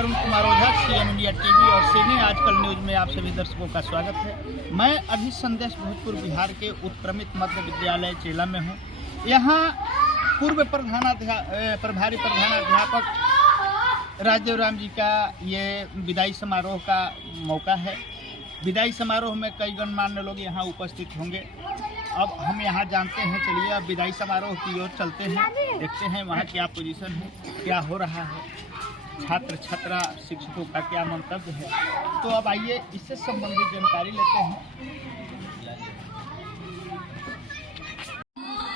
Arun Kumar Ojha, CM India TV और सीने आजकल न्यूज में आप सभी दर्शकों का स्वागत है। मैं अभी संदेश भोजपुर बिहार के उत्क्रमित मध्य विद्यालय चेला में हूँ। यहाँ पूर्व प्रभारी प्रधानाध्यापक राजदेव राम जी का ये विदाई समारोह का मौका है। विदाई समारोह में कई गणमान्य लोग यहाँ उपस्थित होंगे। अब हम यहाँ जानते हैं, चलिए अब विदाई समारोह की ओर चलते हैं, देखते हैं वहाँ क्या पोजीशन है, क्या हो रहा है, छात्र छात्रा शिक्षकों का क्या मंतव्य है। तो अब आइए इससे संबंधित जानकारी लेते हैं।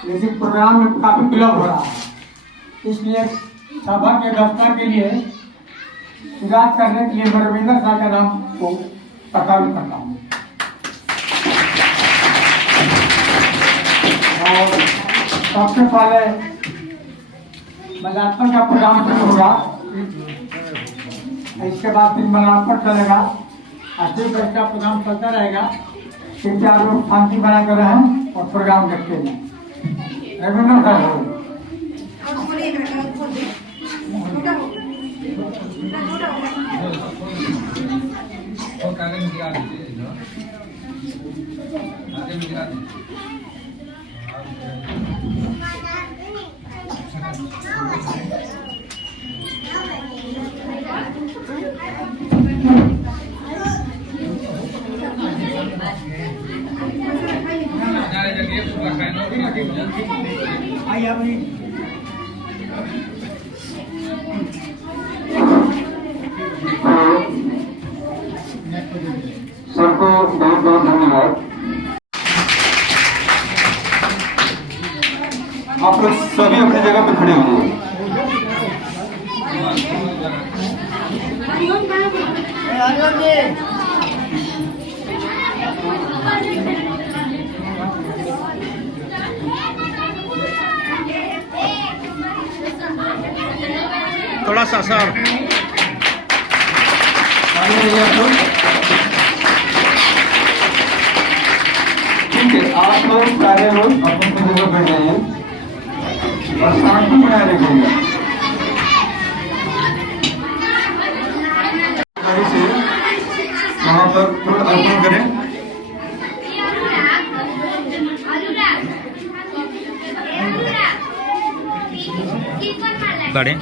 लेकिन प्रोग्राम में काफी विलम्ब हो रहा है, इसलिए सभा के व्यवस्था के लिए याद करने के लिए मैं रविंद्र शाह के नाम को प्रस्तावित करता हूँ। और सबसे पहले मलापन का प्रोग्राम शुरू होगा, इसके बाद फिर मलापन चलेगा, अस्सी बजे का प्रोग्राम चलता रहेगा। कृपया लोग शांति बनाकर रहें और प्रोग्राम देखते हैं। रविंद्र साहब सबको बहुत बहुत धन्यवाद। आप लोग सभी अपनी जगह पे खड़े हो जाइए। थोड़ा सा सर ठीक है, आप लोग सारे लोग अपनी जगह बैठ जाइए और शांति बनाए रखिएगा। से वहाँ पर फूल अर्पण करें। करें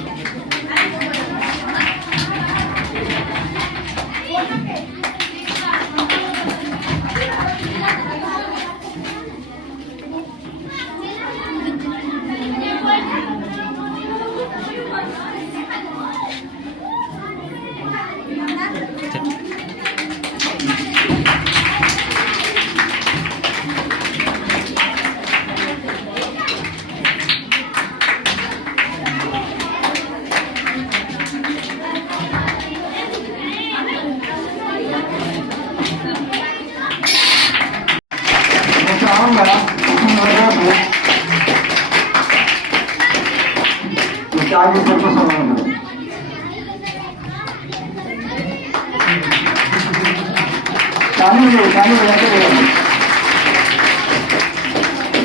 आगे सबको सम्मान करें। चालू बजाते रहे।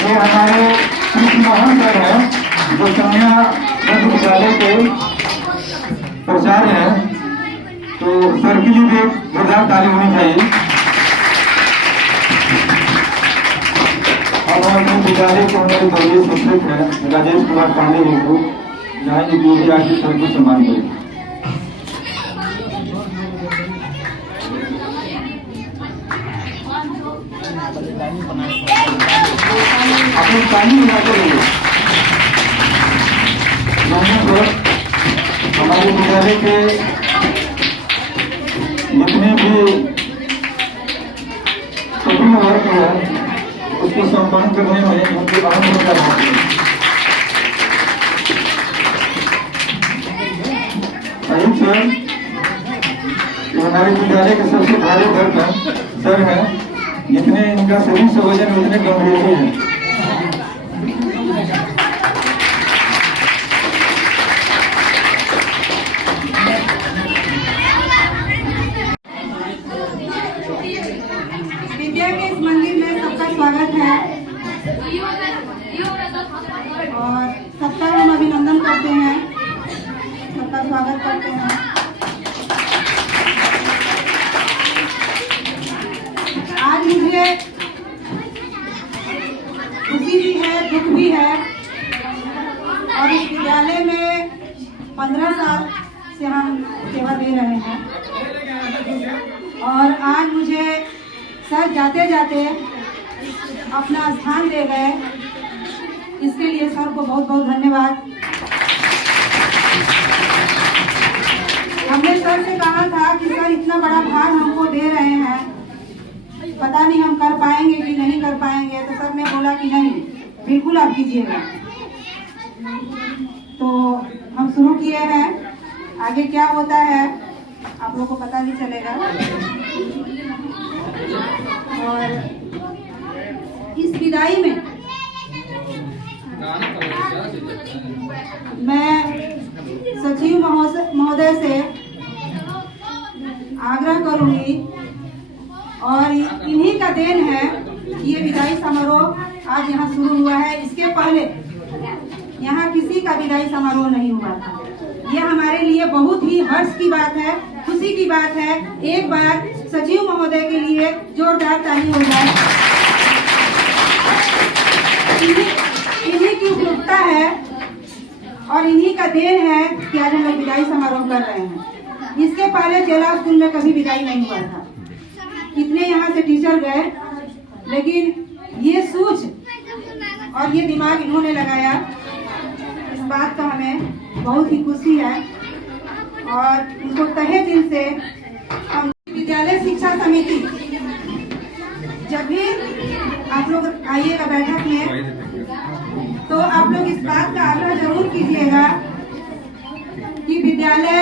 ये हमारे कृष्ण मोहन सर हैं, जो कन्या मध्य विद्यालय के प्रचार्य हैं। तो सर के लिए भी एक जोरदार ताली होनी चाहिए। अब हमारे विद्यालय के हमारे दलीय शिक्षक हैं राजेश कुमार पांडे जी को जहाँ जी गोभी आके सबको सम्मान करें। अपने ताली बनाते रहिए। हमारे विद्यालय के जितने भी सभी वर्ग हैं उसको सम्मान करने में उनकी अहम भूमिका है। हमारे विद्यालय के सबसे भारी वर्ग सर हैं, जितने इनका शरीर से वजन उतने गंभीर है। विद्या के इस मंदिर में सबका स्वागत है और सबका हम अभिनंदन करते हैं, सबका स्वागत करते हैं। आज मुझे सर जाते जाते अपना स्थान दे गए, इसके लिए सर को बहुत बहुत धन्यवाद। हमने सर से कहा था कि सर इतना बड़ा भार हमको दे रहे हैं, पता नहीं हम कर पाएंगे कि नहीं कर पाएंगे। तो सर ने बोला कि नहीं, बिल्कुल आप कीजिएगा। तो हम शुरू किए हैं, आगे क्या होता है आप लोगों को पता भी चलेगा। और इस विदाई में मैं सचिव महोदय से आग्रह करूंगी, और इन्हीं का देन है कि ये विदाई समारोह आज यहाँ शुरू हुआ है। इसके पहले यहाँ किसी का विदाई समारोह नहीं हुआ था। ये हमारे लिए बहुत ही हर्ष की बात है, खुशी की बात है। एक बार सचिव महोदय के लिए जोरदार ताली हो जाए। इन्हीं की उपयुक्तता है और इन्हीं का देन है कि आज हम लोग विदाई समारोह कर रहे हैं। इसके पहले जिला स्कूल में कभी विदाई नहीं हुआ था। कितने यहाँ से टीचर गए, लेकिन ये सूझ और ये दिमाग इन्होंने लगाया। इस बात का हमें बहुत ही खुशी है और उनको तहे दिल से हम विद्यालय शिक्षा समिति, जब भी आप लोग आइएगा बैठक में, तो आप लोग इस बात का आग्रह जरूर कीजिएगा कि विद्यालय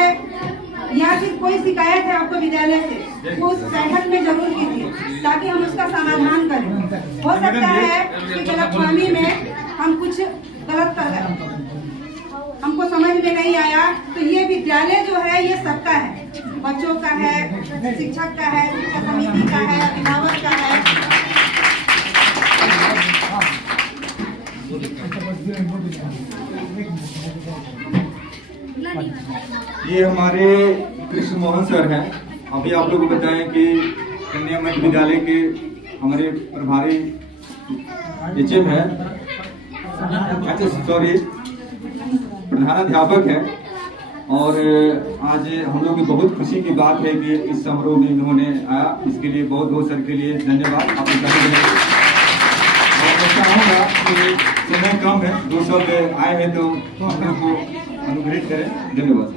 या फिर कोई शिकायत है आपको विद्यालय से, उस बैठक में जरूर कीजिए, ताकि हम उसका समाधान करें। हो सकता है कि गलतफहमी में हम कुछ गलत कर गए, हमको समझ में नहीं आया। तो ये विद्यालय जो है ये सबका है, बच्चों का है, शिक्षक का है, शिक्षा समिति का है, अभिभावक का है। ये हमारे कृष्ण मोहन सर हैं। अभी आप लोगों को बताएं कि कन्या मध्य विद्यालय के हमारे प्रभारी एचएम है, सॉरी प्रधानाध्यापक है। और आज हम लोग की बहुत खुशी की बात है कि इस समारोह में इन्होंने आया। इसके लिए बहुत बहुत सर के लिए धन्यवाद। आप मैं चाहूँगा कि समय कम है, 2 शब्द आए हैं तो हम लोग को अनुग्रहित करें। धन्यवाद।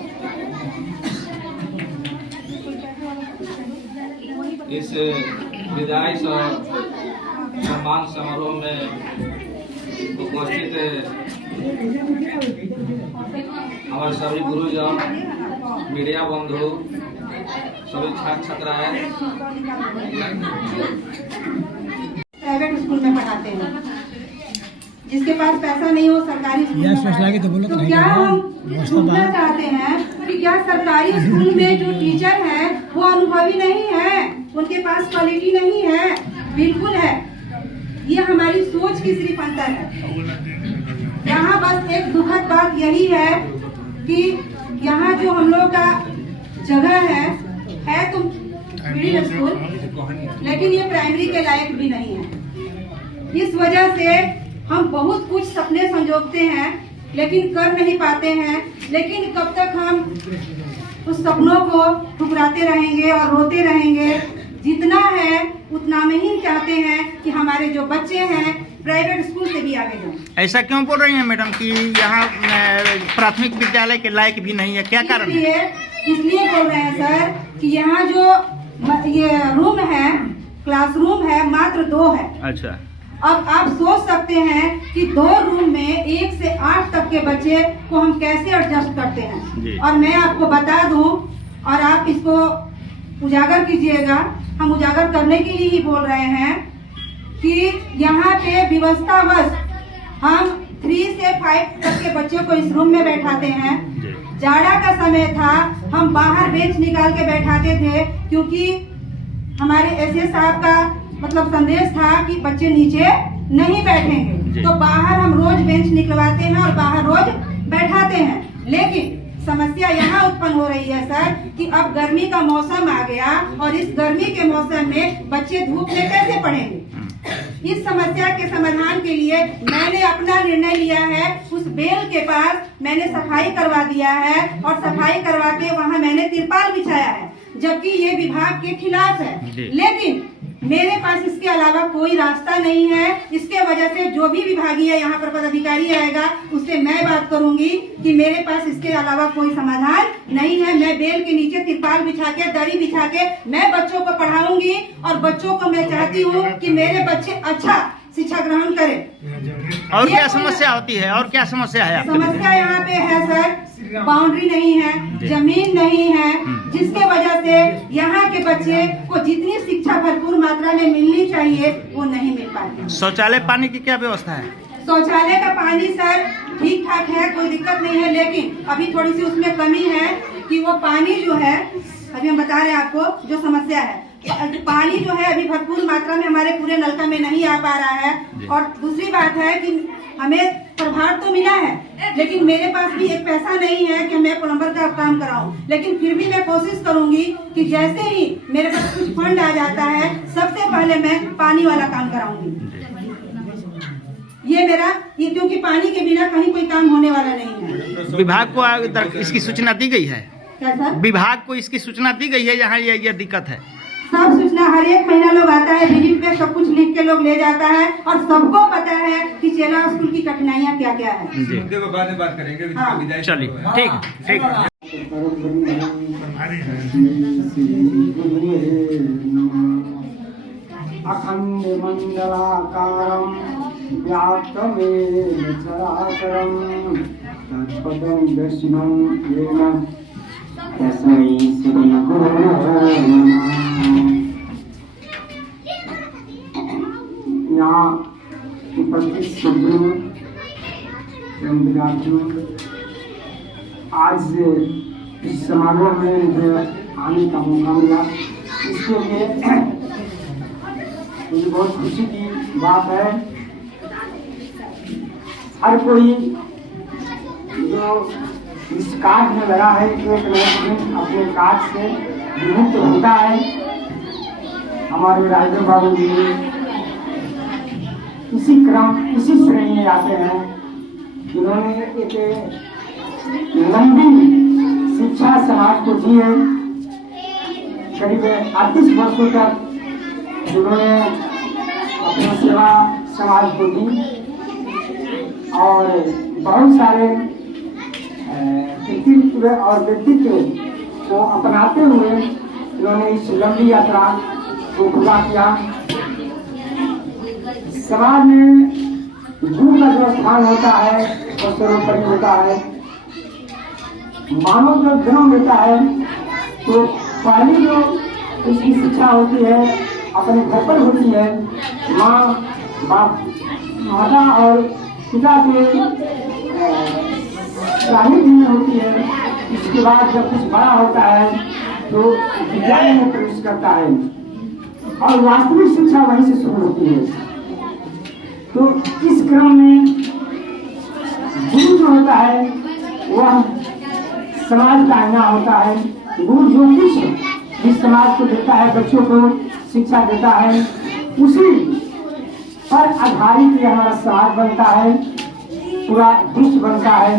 इस विदाई सम्मान समारोह में उपस्थित हमारे सभी गुरुजन, मीडिया बंधु, सभी छात्र छात्राएं, प्राइवेट स्कूल में पढ़ाते हैं, जिसके पास पैसा नहीं हो सरकारी स्कूल में, तो क्या हम पूछना चाहते हैं कि क्या सरकारी स्कूल में जो टीचर हैं वो अनुभवी नहीं है, उनके पास क्वालिटी नहीं है? बिल्कुल है। ये हमारी सोच की सिर्फ अंतर है। यहाँ बस एक दुखद बात यही है कि यहाँ जो हम लोग का जगह है तो मिडिल स्कूल, लेकिन ये प्राइमरी के लायक भी नहीं है। इस वजह से हम बहुत कुछ सपने संजोगते हैं लेकिन कर नहीं पाते हैं। लेकिन कब तक हम उस सपनों को ठुकराते रहेंगे और रोते रहेंगे? जितना है उतना में ही चाहते हैं कि हमारे जो बच्चे हैं प्राइवेट स्कूल से भी आगे जाएं। ऐसा क्यों बोल रही हैं मैडम कि यहाँ प्राथमिक विद्यालय के लायक भी नहीं है? क्या कारण है? इसलिए बोल रहे हैं सर कि यहाँ जो ये रूम है, क्लासरूम है, मात्र 2 है। अच्छा। अब आप सोच सकते हैं कि 2 रूम में 1 से 8 तक के बच्चे को हम कैसे एडजस्ट करते हैं। और मैं आपको बता दूं और आप इसको उजागर कीजिएगा, हम उजागर करने के लिए ही बोल रहे हैं कि यहाँ पे व्यवस्थावश हम 3 से 5 तक के बच्चों को इस रूम में बैठाते हैं। जाड़ा का समय था, हम बाहर बेंच निकाल के बैठाते थे, क्योंकि हमारे एसएस साहब का मतलब संदेश था कि बच्चे नीचे नहीं बैठेंगे। तो बाहर हम रोज बेंच निकलवाते हैं और बाहर रोज बैठाते हैं। लेकिन समस्या यहाँ उत्पन्न हो रही है सर कि अब गर्मी का मौसम आ गया और इस गर्मी के मौसम में बच्चे धूप में कैसे पढ़ेंगे? इस समस्या के समाधान के लिए मैंने अपना निर्णय लिया है। उस बेल के पास मैंने सफाई करवा दिया है और सफाई करवा के वहाँ मैंने तिरपाल बिछाया है। जबकि ये विभाग के खिलाफ है। लेकिन मेरे पास इसके अलावा कोई रास्ता नहीं है। इसके वजह से जो भी विभागीय यहाँ पर पदाधिकारी आएगा उससे मैं बात करूंगी कि मेरे पास इसके अलावा कोई समाधान नहीं है। मैं बेल के नीचे तिरपाल बिछा के, दरी बिछा के मैं बच्चों को पढ़ाऊंगी और बच्चों को मैं चाहती हूँ कि मेरे बच्चे अच्छा शिक्षा ग्रहण करें। और क्या समस्या होती है? और क्या समस्या है? समस्या यहाँ पे है सर, बाउंड्री नहीं है, जमीन नहीं है, जिसके वजह से यहाँ के बच्चे को जितनी शिक्षा भरपूर मात्रा में मिलनी चाहिए वो नहीं मिल पाती। शौचालय पानी की क्या व्यवस्था है? शौचालय का पानी सर ठीक ठाक है, कोई दिक्कत नहीं है, लेकिन अभी थोड़ी सी उसमें कमी है कि वो पानी जो है, अभी हम बता रहे हैं आपको जो समस्या है, पानी जो है अभी भरपूर मात्रा में हमारे पूरे नलका में नहीं आ पा रहा है। और दूसरी बात है कि हमें प्रभार तो मिला है, लेकिन मेरे पास भी एक पैसा नहीं है कि मैं प्लम्बर का काम कराऊं। लेकिन फिर भी मैं कोशिश करूंगी कि जैसे ही मेरे पास कुछ फंड आ जाता है सबसे पहले मैं पानी वाला काम कराऊंगी। ये क्योंकि पानी के बिना कहीं कोई काम होने वाला नहीं है। विभाग को इसकी सूचना दी गई है? क्या सर? विभाग को इसकी सूचना दी गई है यहाँ ये दिक्कत है? सब सूचना हर एक महीना लोग आता है, विजिट पे सब कुछ लिख के लोग ले जाता है और सबको पता है कि चेला स्कूल की कठिनाइयाँ क्या क्या है। देखो बाद में बात करेंगे। हाँ। चलिए ठीक ठीक। अखंड मंडलाकारं व्याप्तमेन चराचरं तत्पदं दर्शिनं येन तस्मै श्री गुरवे नमः। यहाँ उपस्थित सभी एवं विद्यार्थियों, आज इस समारोह में मुझे आने का मौका मिला, इसके लिए मुझे बहुत खुशी की बात है। हर कोई जो इस कार्य में लगा है एक न एक दिन अपने कार्य से विमुक्त होता है। हमारे राजेंद्र बाबू जी इसी श्रेणी में आते हैं जिन्होंने एक लंबी शिक्षा समाज को दी है। करीब 38 वर्षों तक जिन्होंने अपनी सेवा समाज को दी और बहुत सारे व्यक्तित्व और व्यक्तित्व को अपनाते हुए इन्होंने इस लंबी यात्रा को पूरा किया। समाज में गुरु का जो स्थान होता है वो सर्वोपरि होता है। मानव जब जन्म लेता है तो पहली जो उसकी शिक्षा होती है अपने घर पर होती है। माता और पिता के सानिध्य में होती है। इसके बाद जब कुछ बड़ा होता है तो विद्यालय में प्रवेश करता है और वास्तविक शिक्षा वहीं से शुरू होती है। तो इस क्रम में गुरु जो होता है वह समाज का आईना होता है। गुरु जो कुछ इस समाज को देता है, बच्चों को शिक्षा देता है, उसी पर आधारित ये हमारा समाज बनता है, पूरा विश्व बनता है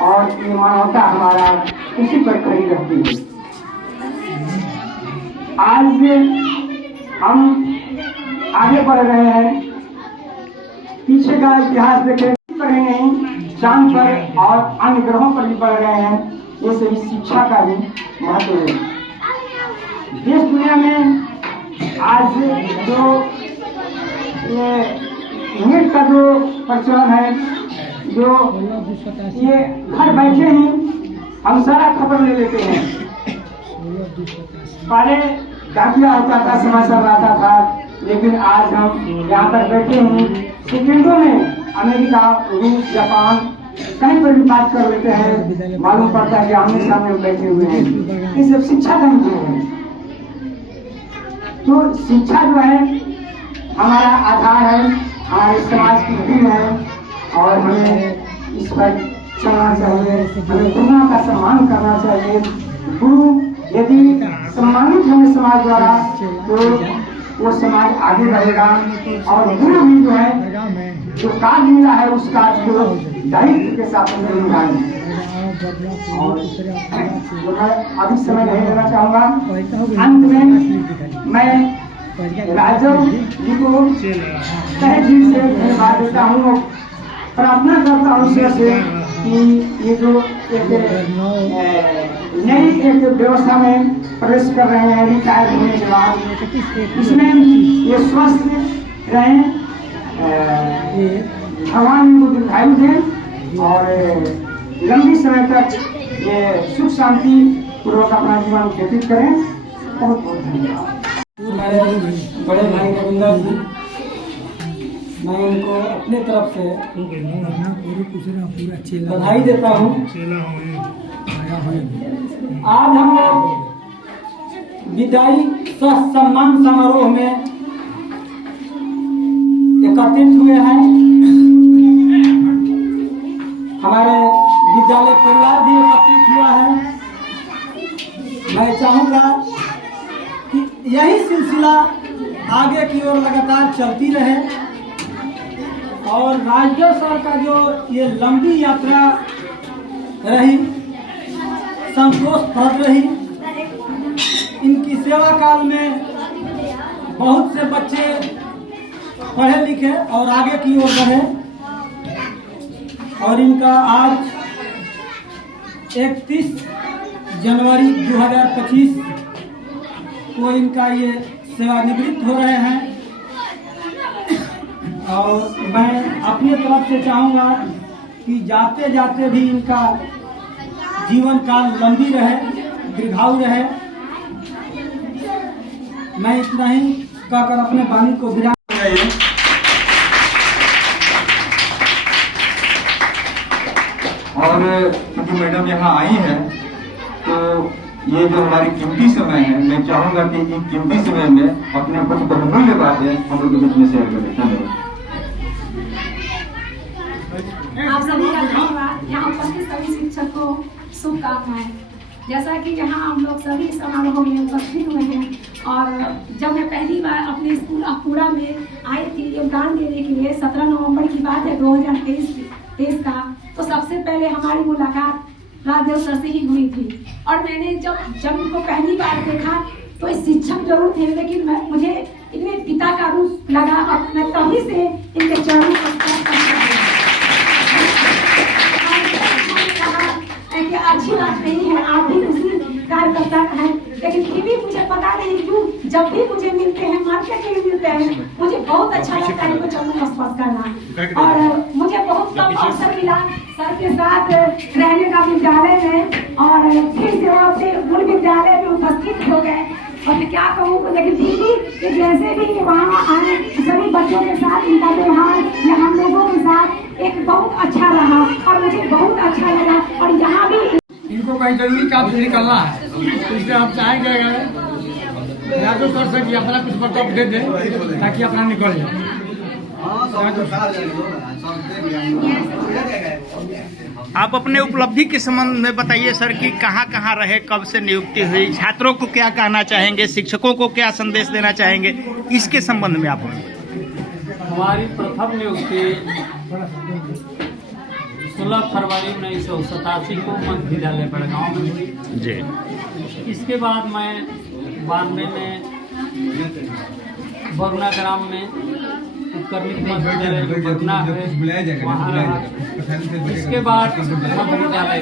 और ये मानवता हमारा उसी पर खड़ी रहती है। आज हम आगे बढ़ रहे हैं, पीछे का इतिहास देखें कर रहे हैं, चांद पर और अन्य ग्रहों पर भी बढ़ रहे हैं। ये सभी शिक्षा का ही महत्व है। देश दुनिया में आज जो ये नेट का जो प्रचलन है, जो ये घर बैठे ही हम सारा खबर ले लेते हैं। पहले डाकिया होता था, समाचार आता था, लेकिन आज हम यहाँ पर बैठे हैं, सेकंडों में अमेरिका, रूस, जापान कहीं पर भी बात कर लेते हैं। मालूम पड़ता है कि आमने सामने बैठे हुए हैं। ये सब शिक्षा का ही है। तो शिक्षा जो है हमारा आधार है, हमारे समाज की रीढ़ है और हमें इस पर चलना चाहिए। हमें गुरुओं का सम्मान करना चाहिए। गुरु यदि सम्मानित होंगे समाज द्वारा तो वो समाज आगे बढ़ेगा और गुरु भी जो है जो कार्य मिला है उस कार्य को दायित्व के साथ निभाएंगे। और जो है अधिक समय नहीं लेना चाहूँगा। अंत में मैं राजव जी को तहे दिल से धन्यवाद देता हूँ, प्रार्थना करता हूँ ईश्वर से कि ये जो एक नई एक व्यवस्था में प्रवेश कर रहे हैं रिटायर होने के बाद, इसमें ये स्वस्थ रहें, भगवान इनको दीर्घायु दें और लंबी समय तक ये सुख शांति पूर्वक अपना जीवन व्यतीत करें। बहुत बहुत धन्यवाद। हमारे बड़े भाई रविंदर जी, मैं इनको अपने तरफ से बधाई देता हूँ। आज हम लोग विदाई सह सम्मान समारोह में एकत्रित हुए हैं। हमारे विद्यालय परिवार भी एकत्रित हुआ है। मैं चाहूँगा कि यही सिलसिला आगे की ओर लगातार चलती रहे और राज्य सर का जो ये लंबी यात्रा रही संतोषप्रद रही। इनकी सेवा काल में बहुत से बच्चे पढ़े लिखे और आगे की ओर बढ़े और इनका आज 31 जनवरी 2025 को इनका ये सेवानिवृत्त हो रहे हैं। और मैं अपनी तरफ से चाहूँगा कि जाते जाते भी इनका जीवन काल लंबी रहे, दीर्घायु रहे। मैं इतना ही कहकर अपने वाणी को विराम। और क्योंकि मैडम यहाँ आई हैं तो ये जो हमारी कीमती समय है, मैं चाहूँगा कि इन कीमती समय में अपने कुछ बहुमूल्य बातें हम लोग के बीच में शेयर करें। धन्यवाद। आप सभी का धन्यवाद। यहाँ उपस्थित सभी शिक्षकों शुभकामनाएं। जैसा कि यहाँ हम लोग सभी समारोह में उपस्थित हुए हैं और जब मैं पहली बार अपने स्कूल अखूड़ा में आई थी योगदान देने के लिए, 17 नवंबर की बात है 2023 का, तो सबसे पहले हमारी मुलाकात राजदेव सर से ही हुई थी। और मैंने जब इनको पहली बार देखा तो शिक्षक जरूर थे, लेकिन मुझे इतने पिता का रूप लगा और मैं तभी से इनके चरणों कि अच्छी बात नहीं है, आप भी उसी कार्यकर्ता हैं, लेकिन फिर भी मुझे पता नहीं क्यों जब भी मुझे मिलते हैं, मार्केट में मिलते हैं, मुझे बहुत अच्छा लगता है इनको चरणों स्पर्श करना। और मुझे बहुत कम अवसर मिला सर के साथ रहने का विद्यालय में, और फिर से वो अपने मूल विद्यालय में उपस्थित हो गए। और मैं क्या कहूँ, लेकिन फिर भी जैसे भी वहाँ आए सभी बच्चों के साथ इनका व्यवहार या हम लोगों के साथ एक बहुत अच्छा रहा और मुझे बहुत अच्छा लगा। और यहाँ भी इनको कहीं जरूरी काम से निकलना है, इसलिए हम चाहेंगे राजू सर से कि अपना कुछ बतौर दे दे ताकि अपना निकल जाए। आप अपने उपलब्धि के संबंध में बताइए सर कि कहाँ कहाँ रहे, कब से नियुक्ति हुई, छात्रों को क्या कहना चाहेंगे, शिक्षकों को क्या संदेश देना चाहेंगे, इसके संबंध में आप हमारी प्रथम नियुक्ति 16 फरवरी 1987 को मध्य विद्यालय बड़गांव में हुई जी। इसके बाद मैं 92 में बरुणा ग्राम में उत्कर्मित मध्य विद्यालय बरुणा है, वहाँ रहा। इसके बाद मध्य विद्यालय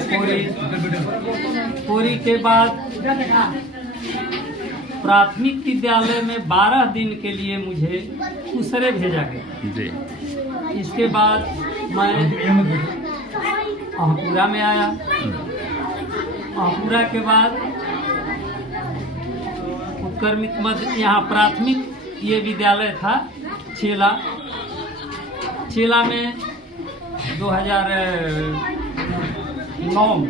कोरी के बाद प्राथमिक विद्यालय में 12 दिन के लिए मुझे उसरे भेजा गया जी। इसके बाद मैं अहपुरा में आया। अहपुरा के बाद उत्कर्मित मध्य, यहाँ प्राथमिक ये विद्यालय था चेला में 2009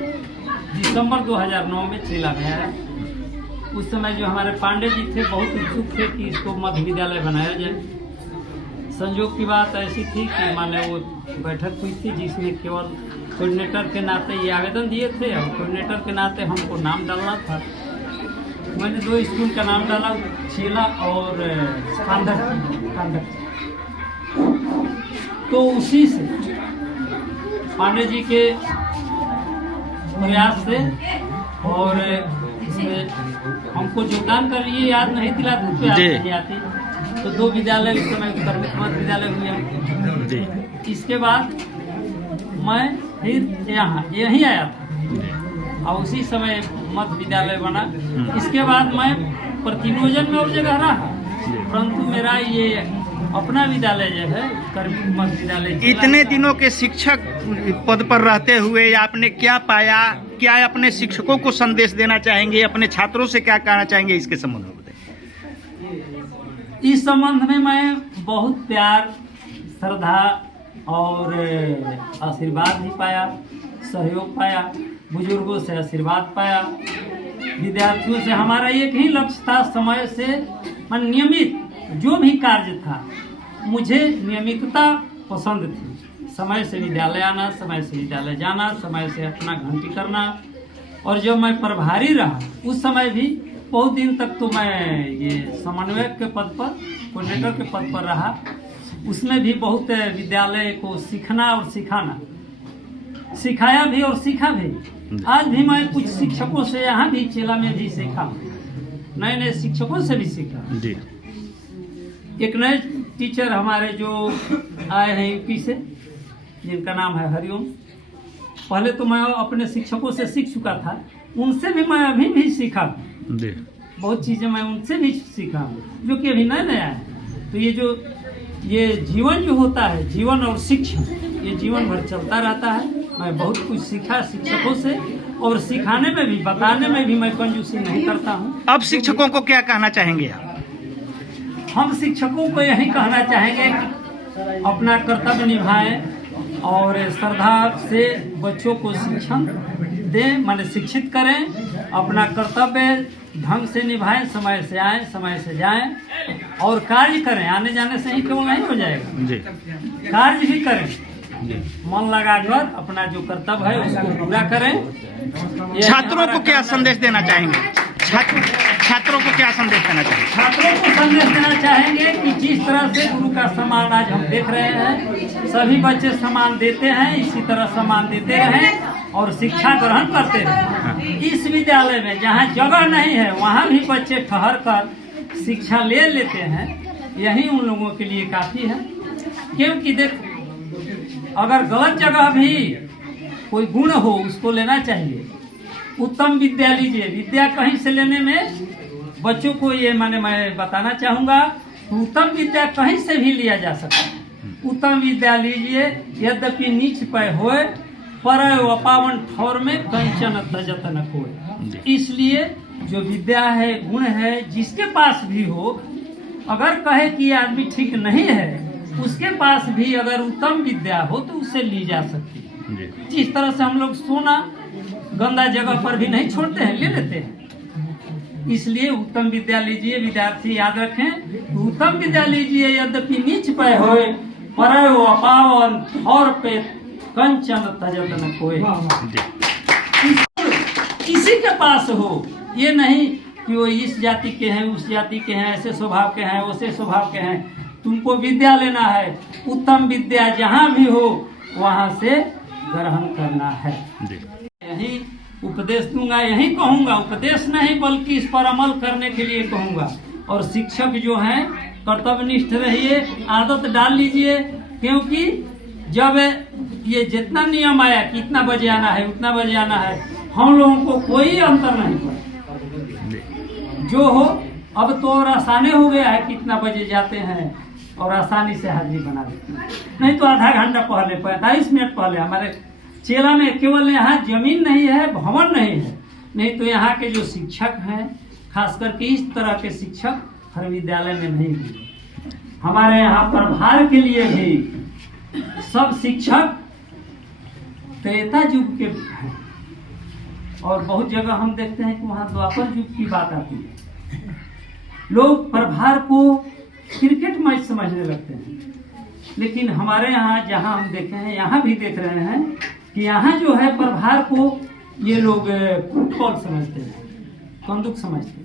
दिसंबर 2009 में चेला में आया। उस समय जो हमारे पांडे जी थे बहुत इच्छुक थे कि इसको मध्य विद्यालय बनाया जाए। संयोग की बात ऐसी थी कि माने वो बैठक हुई थी जिसमें केवल कोऑर्डिनेटर के नाते ये आवेदन दिए थे और कोऑर्डिनेटर के नाते हमको नाम डालना था। मैंने 2 स्कूल का नाम डाला, चेला और कांधक। तो उसी से पांडे जी के प्रयास से। और इसमें हमको योगदान कर रही है, याद नहीं दिलाते तो याद नहीं आती। तो 2 विद्यालय उस समय उत्क्रमित मध्य विद्यालय हुए। इसके बाद मैं फिर यहीं आया था और उसी समय मध्य विद्यालय बना। इसके बाद मैं प्रतिनियोजन में और जगह रहा, परंतु मेरा ये अपना विद्यालय जो है कर्मी मध्य विद्यालय। इतने दिनों के शिक्षक पद पर रहते हुए आपने क्या पाया, क्या अपने शिक्षकों को संदेश देना चाहेंगे, अपने छात्रों से क्या कहना चाहेंगे इसके संबंध में बताइए। इस संबंध में मैं बहुत प्यार, श्रद्धा और आशीर्वाद भी पाया, सहयोग पाया, बुजुर्गों से आशीर्वाद पाया, विद्यार्थियों से। हमारा एक ही लक्ष्य था, समय से नियमित जो भी कार्य था, मुझे नियमितता पसंद थी। समय से विद्यालय आना, समय से विद्यालय जाना, समय से अपना घंटी करना। और जब मैं प्रभारी रहा उस समय भी बहुत दिन तक तो मैं ये समन्वयक के पद पर, कोऑर्डिनेटर के पद पर रहा। उसमें भी बहुत विद्यालय को सीखना और सिखाना, सिखाया भी और सीखा भी। आज भी मैं कुछ शिक्षकों से यहाँ भी चेला में भी सीखा, नए नए शिक्षकों से भी सीखा जी। एक नए टीचर हमारे जो आए हैं यूपी से, जिनका नाम है हरिओम। पहले तो मैं अपने शिक्षकों से सीख चुका था, उनसे भी मैं अभी भी सीखा जी। बहुत चीज़ें मैं उनसे भी सीखा हूँ, जो कि अभी नया है। तो ये जीवन जो होता है, जीवन और शिक्षा, ये जीवन भर चलता रहता है। मैं बहुत कुछ सीखा शिक्षकों से, और सिखाने में भी, बताने में भी मैं कंजूसी नहीं करता हूँ। अब शिक्षकों को क्या कहना चाहेंगे आप? हम शिक्षकों को यही कहना चाहेंगे कि अपना कर्तव्य निभाएं और श्रद्धा से बच्चों को शिक्षण दें, माने शिक्षित करें। अपना कर्तव्य ढंग से निभाएं, समय से आएं, समय से जाएं और कार्य करें। आने जाने से ही केवल नहीं हो जाएगा जी। कार्य भी करें, मन लगाकर अपना जो कर्तव्य है उसको पूरा करें। छात्रों को क्या संदेश देना चाहेंगे? छात्रों को क्या संदेश देना चाहेंगे? छात्रों को संदेश देना चाहेंगे कि जिस तरह से गुरु का सम्मान आज हम देख रहे हैं, सभी बच्चे सम्मान देते हैं, इसी तरह सम्मान देते रहें और शिक्षा ग्रहण करते रहें। इस विद्यालय में जहाँ जगह नहीं है वहाँ भी बच्चे ठहर कर शिक्षा ले लेते हैं, यही उन लोगों के लिए काफ़ी है। क्योंकि देख, अगर गलत जगह भी कोई गुण हो उसको लेना चाहिए। उत्तम विद्या लीजिए। विद्या कहीं से लेने में बच्चों को ये मैं बताना चाहूँगा, उत्तम विद्या कहीं से भी लिया जा सकता है। उत्तम विद्या लीजिए, यद्यपि नीच पै होए, पर अपावन ठौर में कंचन तजत न कोय। इसलिए जो विद्या है, गुण है, जिसके पास भी हो, अगर कहे कि आदमी ठीक नहीं है, उसके पास भी अगर उत्तम विद्या हो तो उससे ली जा सकती है। जिस तरह से हम लोग सोना गंदा जगह पर भी नहीं छोड़ते हैं, ले लेते हैं। इसलिए उत्तम विद्या लीजिए। विद्यार्थी याद रखें, उत्तम विद्या लीजिए, यद्यपि नीच पे होए, पर अपावन ठौर पे कंचन तजत न कोय। किसी के पास हो, ये नहीं कि वो इस जाति के हैं, उस जाति के हैं, ऐसे स्वभाव के हैं, वैसे स्वभाव के हैं। तुमको विद्या लेना है, उत्तम विद्या जहाँ भी हो वहाँ से ग्रहण करना है। यही उपदेश दूंगा, यही कहूँगा, उपदेश नहीं बल्कि इस पर अमल करने के लिए कहूँगा। और शिक्षक जो हैं कर्तव्यनिष्ठ रहिए, आदत डाल लीजिए। क्योंकि जब ये जितना नियम आया कि इतना बजे आना है, उतना बजे आना है, हम लोगों को कोई अंतर नहीं पड़ा। जो हो, अब तो और आसानी हो गया है, कितना बजे जाते हैं और आसानी से हाजिरी बना देते हैं। नहीं तो आधा घंटा पहले, 45 मिनट पहले। हमारे चेला में केवल यहाँ जमीन नहीं है, भवन नहीं है, नहीं तो यहाँ के जो शिक्षक हैं, खास करके इस तरह के शिक्षक हर विद्यालय में नहीं मिले। हमारे यहाँ प्रभार के लिए भी सब शिक्षक त्रेता युग के हैं, और बहुत जगह हम देखते हैं कि वहाँ द्वापर युग की बात आती है। लोग प्रभार को क्रिकेट मैच समझने लगते हैं, लेकिन हमारे यहाँ जहाँ हम देखे हैं, यहाँ भी देख रहे हैं कि यहाँ जो है प्रभार को ये लोग फुटबॉल समझते हैं, कंदुक समझते हैं।